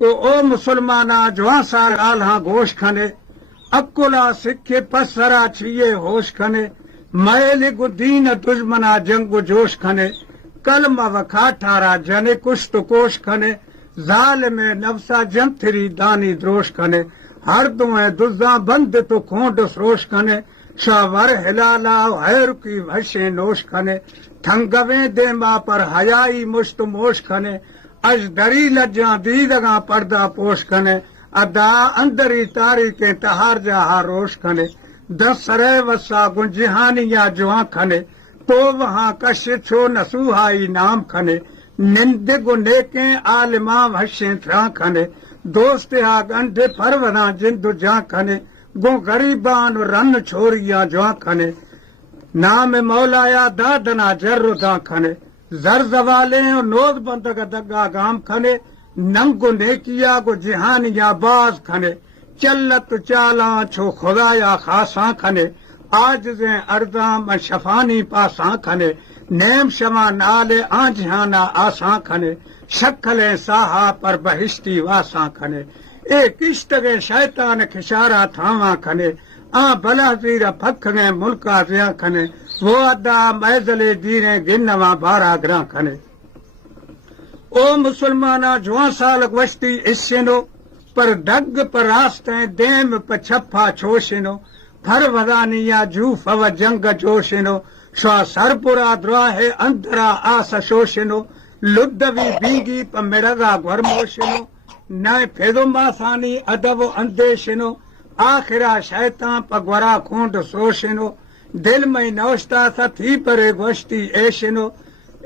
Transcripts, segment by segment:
तो ओ मुसलमाना जवां साल आल्हा गोश खने अकुला सिखे पसरा छिए होश खने मैल गुदीन दुश्मना जंग जोश खने कलम वखा ठारा जने कुश्त कोश खने जाल में नफसा जंथरी दानी द्रोश खने हर दुए दुजा बंद तो खोंड सरोश खने शावर हिलाला हैर की भशे नोश खने थंगवे दे मां पर हयाई मुश्त मोश खने अज दरी लज्जा दीदगा पर्दा पोश खने अदा अंदरी तारीके तहार जहा रोश खने दसरे वसा गुंजहानिया जुआ खने तो वहां कश छो नसूहाई नाम खने निंद गुनेके आलिमा भशे थ्रा खने दोस्त हा गंढे परवरा जिंदु जा खने गो गरीबान रन छोरिया जुआ खने नाम मौलाया दादना जर्रो दा खने जर जवाले नोद बंद दगा गाम खने नंगो नेकिया गो जिहानिया बाज खने चलत चाला छो खुदाया खासा खने आज जे अर्दाम शफानी पासा खने नेम शमा नाले आंझाना आसा खने शक्ले साहा पर बहिश्ती वासा खने ए किश्त गे शैतान खिशारा थावा खने आ भला तीर फखने मुल्का जिया खने वो अदा मैजले दीने गिनवा बारा ग्रा खने ओ मुसलमाना जुआ साल वस्ती इस्सिनो पर डग पर रास्ते देम पछप्पा छोशिनो फर वदानिया जू फव जंग जोशिनो स्वा सरपुरा द्राहे अंतरा आस शोशिनो लुद्दवी बीगी प मिरगा घरमोशिनो न फेदो मासानी अदब अंदेशिनो आखिरा शैतान पगवरा खोंड सोशिनो दिल में नौश्ता सा थी परे गोश्ती ऐशिनो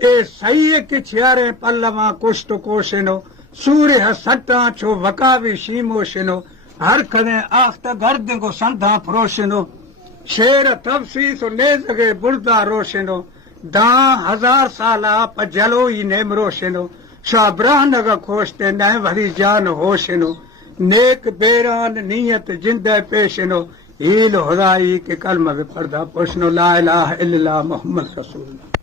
ए सही किछियारे पल्लवा कुष्ट कोशिनो सूर्य सट्टा छो वकावी शीमोशिनो हर खने आख्त गर्द को संधा फरोशिनो शेर तफसी सो ले सके बुर्दा रोशिनो दा 1000 साला पजलो ही नेम रोशिनो शाब्रान ग खोशते न भरी जान होशिनो नेक बेरान नियत जिंद पेशिनो हील खुदाई के कलम पर्दा पोशनो ला इलाहा इल्लल्लाह मुहम्मद रसूलुल्लाह।